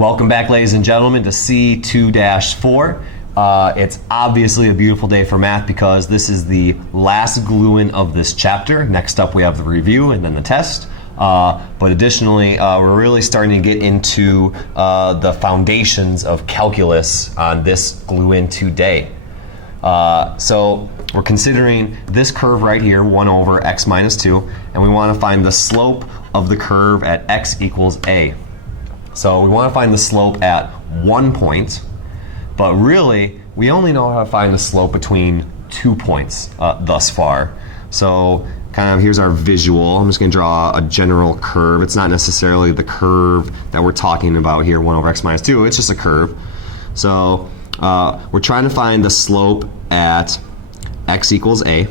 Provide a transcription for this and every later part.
Welcome back, ladies and gentlemen, to C2-4. It's obviously a beautiful day for math because this is the last glue-in of this chapter. Next up, we have the review and then the test. But additionally, we're really starting to get into the foundations of calculus on this glue-in today. So we're considering this curve right here, 1 over x minus 2, and we want to find the slope of the curve at x equals a. So we want to find the slope at 1 point, but really we only know how to find the slope between 2 points thus far. So kind of here's our visual. I'm just going to draw a general curve. It's not necessarily the curve that we're talking about here, 1 over x minus 2. It's just a curve. So we're trying to find the slope at x equals a,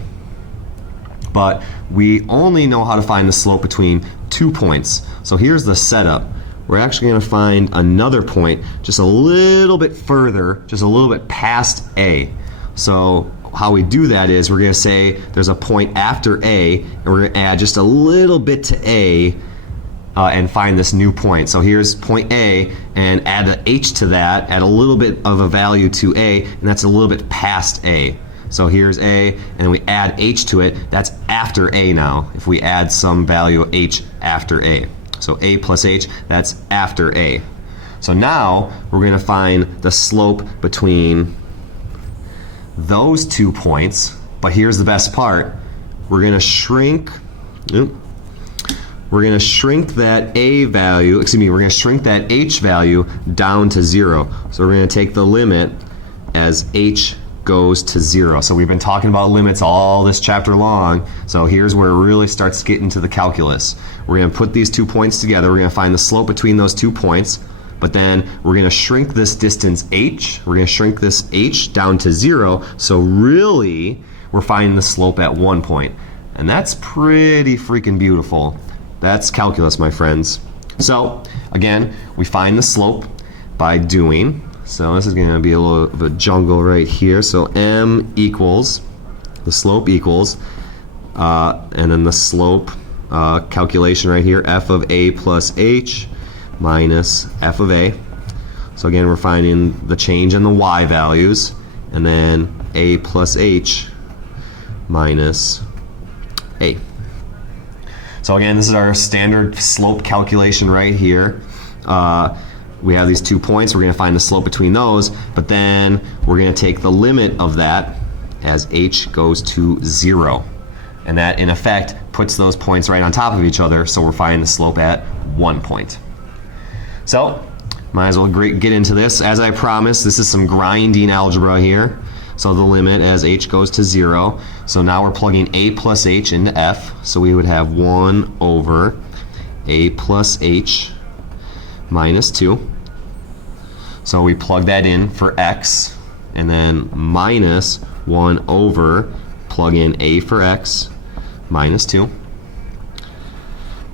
but we only know how to find the slope between 2 points. So here's the setup. We're actually going to find another point just a little bit further, just a little bit past A. So how we do that is we're going to say there's a point after A, and we're going to add just a little bit to A and find this new point. So here's point A, and add an H to that, add a little bit of a value to A, and that's a little bit past A. So here's A, and then we add H to it. That's after A now, if we add some value H after A. So A plus H, that's after A. So now we're going to find the slope between those 2 points, but here's the best part. We're going to shrink that A value, we're going to shrink that H value down to 0. So we're going to take the limit as H goes to 0. So we've been talking about limits all this chapter long. So here's where it really starts getting to the calculus. We're going to put these 2 points together. We're going to find the slope between those 2 points, but then we're going to shrink this distance h. We're going to shrink this h down to 0. So really, we're finding the slope at 1 point. And that's pretty freaking beautiful. That's calculus, my friends. So again, we find the slope by doing, so this is going to be a little of a jungle right here. So m equals, the slope equals, and then the slope calculation right here, f of a plus h minus f of a. So again, we're finding the change in the y values, and then a plus h minus a. So again, this is our standard slope calculation right here. We have these 2 points. We're going to find the slope between those, but then we're going to take the limit of that as h goes to 0. And that, in effect, puts those points right on top of each other, so we're finding the slope at 1 point. So, might as well get into this. As I promised, this is some grinding algebra here. So the limit as h goes to 0. So now we're plugging a plus h into f. So we would have 1 over a plus h minus 2. So we plug that in for x, and then minus 1 over, plug in a for x, minus 2.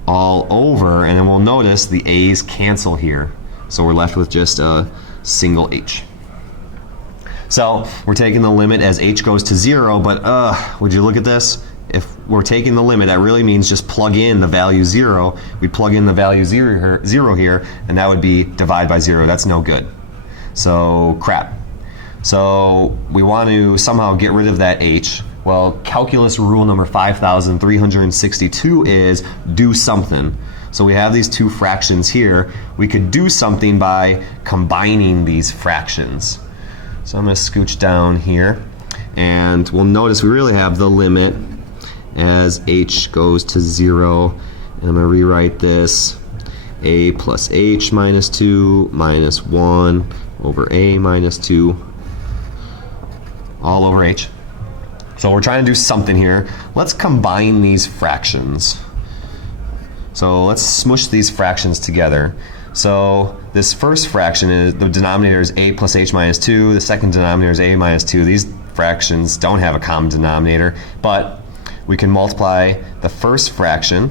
All over, and then we'll notice the a's cancel here. So we're left with just a single h. So we're taking the limit as h goes to 0, but would you look at this? If we're taking the limit, that really means just plug in the value 0. We plug in the value 0 here, and that would be divide by 0. That's no good. So crap. So we want to somehow get rid of that h. Well, calculus rule number 5362 is do something. So we have these 2 fractions here. We could do something by combining these fractions. So I'm going to scooch down here, and we'll notice we really have the limit as h goes to 0, and I'm going to rewrite this a plus h minus 2 minus 1 over a minus 2 all over h. So we're trying to do something here. Let's combine these fractions. So let's smush these fractions together. So this first fraction, is the denominator is a plus h minus 2. The second denominator is a minus 2. These fractions don't have a common denominator, but we can multiply the first fraction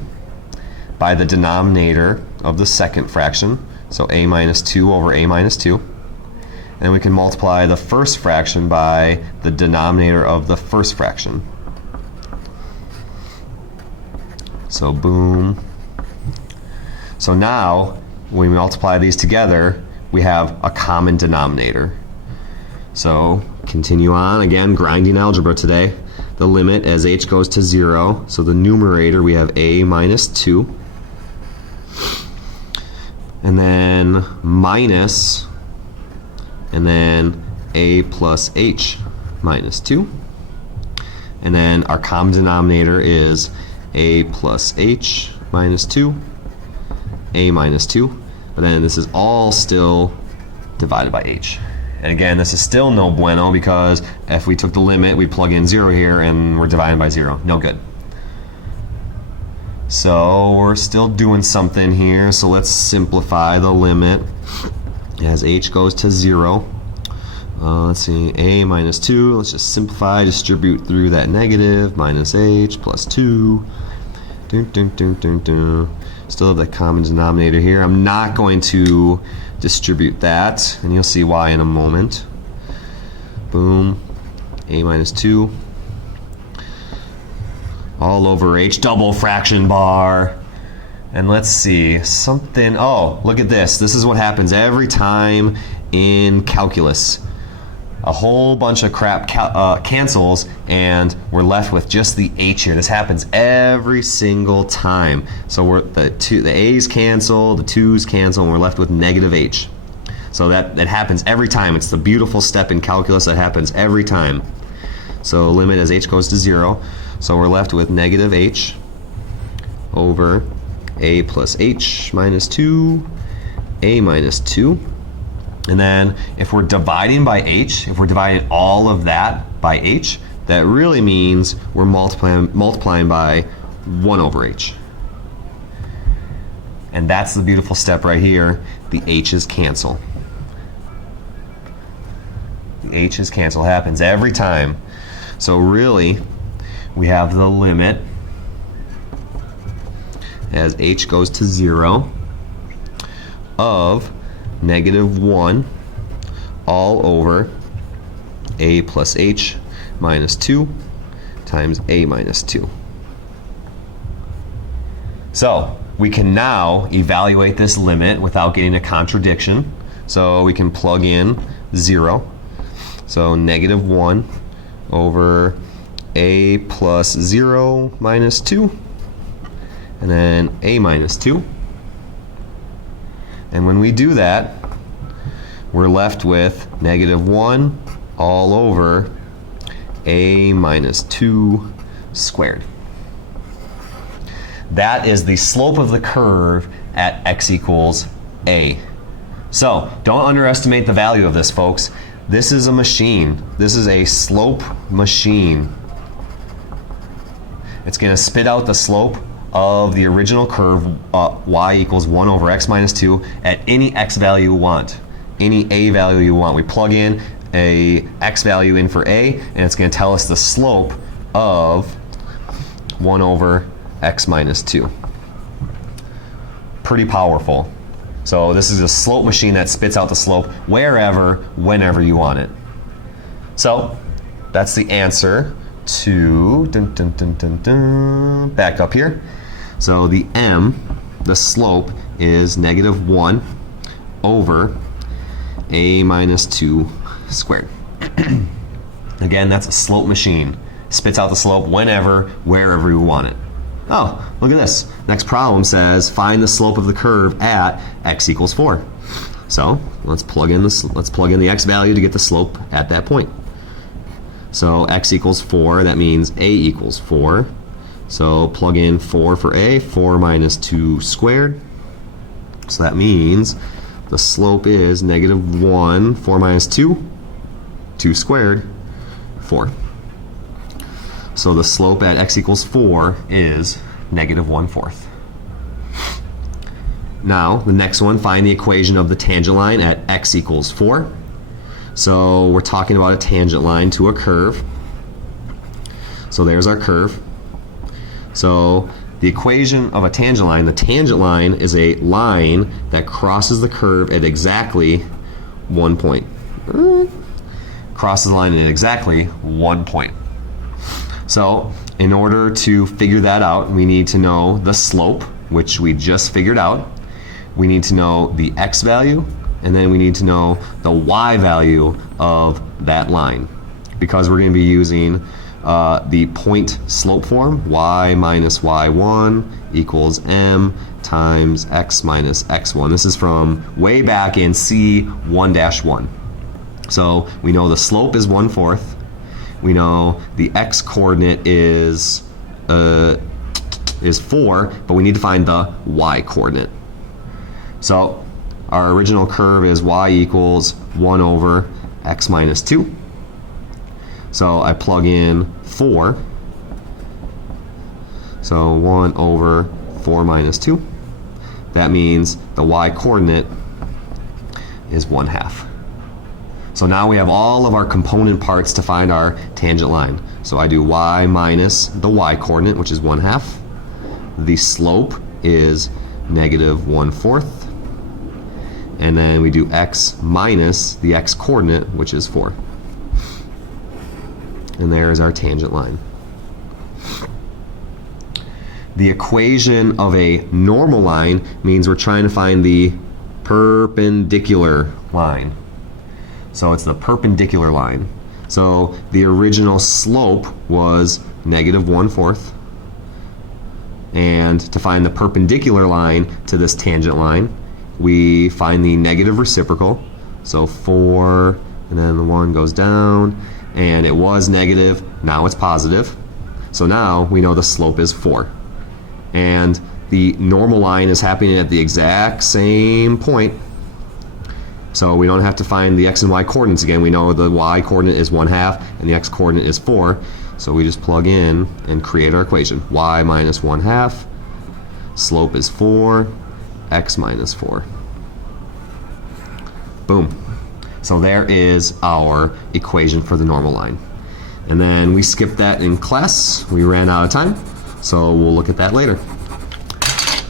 by the denominator of the second fraction. So a minus 2 over a minus 2. And we can multiply the first fraction by the denominator of the first fraction. So boom. So now, when we multiply these together, we have a common denominator. So continue on, again, grinding algebra today. The limit as h goes to 0, so the numerator we have a minus 2, and then minus, and then a plus h minus 2, and then our common denominator is a plus h minus 2, a minus 2, but then this is all still divided by h. And again, this is still no bueno because if we took the limit, we plug in 0 here and we're dividing by 0. No good. So we're still doing something here. So let's simplify the limit as h goes to 0. Let's see, a minus 2. Let's just simplify, distribute through that negative, minus h plus 2. Dun, dun, dun, dun, dun. Still have the common denominator here. I'm not going to distribute that, and you'll see why in a moment. Boom, a minus 2 all over h, double fraction bar. And let's see, something, oh, look at this. This is what happens every time in calculus. A whole bunch of crap cancels, and we're left with just the h here. This happens every single time. So the a's cancel, the 2's cancel, and we're left with negative h. So that happens every time. It's the beautiful step in calculus that happens every time. So limit as h goes to 0. So we're left with negative h over a plus h minus 2, a minus 2. And then if we're dividing by h, if we're dividing all of that by h, that really means we're multiplying by 1 over h. And that's the beautiful step right here. The h's cancel. The h's cancel happens every time. So really, we have the limit as h goes to 0 of negative 1 all over a plus h minus 2 times a minus 2. So we can now evaluate this limit without getting a contradiction. So we can plug in 0. So negative 1 over a plus 0 minus 2, and then a minus 2. And when we do that, we're left with negative 1 all over a minus 2 squared. That is the slope of the curve at x equals a. So don't underestimate the value of this, folks. This is a machine. This is a slope machine. It's going to spit out the slope of the original curve, y equals 1 over x minus 2, at any x value you want, any a value you want. We plug in a x value in for a, and it's going to tell us the slope of 1 over x minus 2. Pretty powerful. So this is a slope machine that spits out the slope wherever, whenever you want it. So that's the answer to, back up here. So the m, the slope, is negative 1 over a minus 2 squared. Again, that's a slope machine. Spits out the slope whenever, wherever you want it. Oh, look at this. Next problem says find the slope of the curve at x equals 4. So let's plug in the x value to get the slope at that point. So x equals 4, that means a equals 4. So plug in 4 for a, 4 minus 2 squared. So that means the slope is negative 1, 4 minus 2, 2 squared, 4. So the slope at x equals 4 is negative 1/4. Now, the next one, find the equation of the tangent line at x equals 4. So we're talking about a tangent line to a curve. So there's our curve. So the equation of a tangent line is a line that crosses the curve at exactly 1 point. Crosses the line at exactly 1 point. So in order to figure that out, we need to know the slope, which we just figured out. We need to know the x value, and then we need to know the y value of that line, because we're going to be using the point slope form. Y minus y1 equals m times x minus x1. This is from way back in C1-1. So we know the slope is 1/4. We know the x coordinate is 4, but we need to find the y coordinate. So our original curve is y equals 1 over x minus 2. So I plug in 4. So 1 over 4 minus 2. That means the y coordinate is 1/2. So now we have all of our component parts to find our tangent line. So I do y minus the y coordinate, which is 1/2. The slope is negative 1/4. And then we do x minus the x coordinate, which is 4. And there is our tangent line. The equation of a normal line means we're trying to find the perpendicular line. So it's the perpendicular line. So the original slope was negative 1/4. And to find the perpendicular line to this tangent line, we find the negative reciprocal. So 4, and then the 1 goes down, and it was negative, now it's positive. So now we know the slope is 4. And the normal line is happening at the exact same point. So we don't have to find the x and y coordinates again. We know the y coordinate is 1/2 and the x coordinate is 4. So we just plug in and create our equation. Y minus 1/2, slope is 4, x minus 4. Boom. So there is our equation for the normal line. And then we skipped that in class. We ran out of time, so we'll look at that later.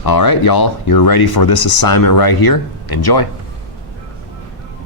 All right, y'all, you're ready for this assignment right here. Enjoy.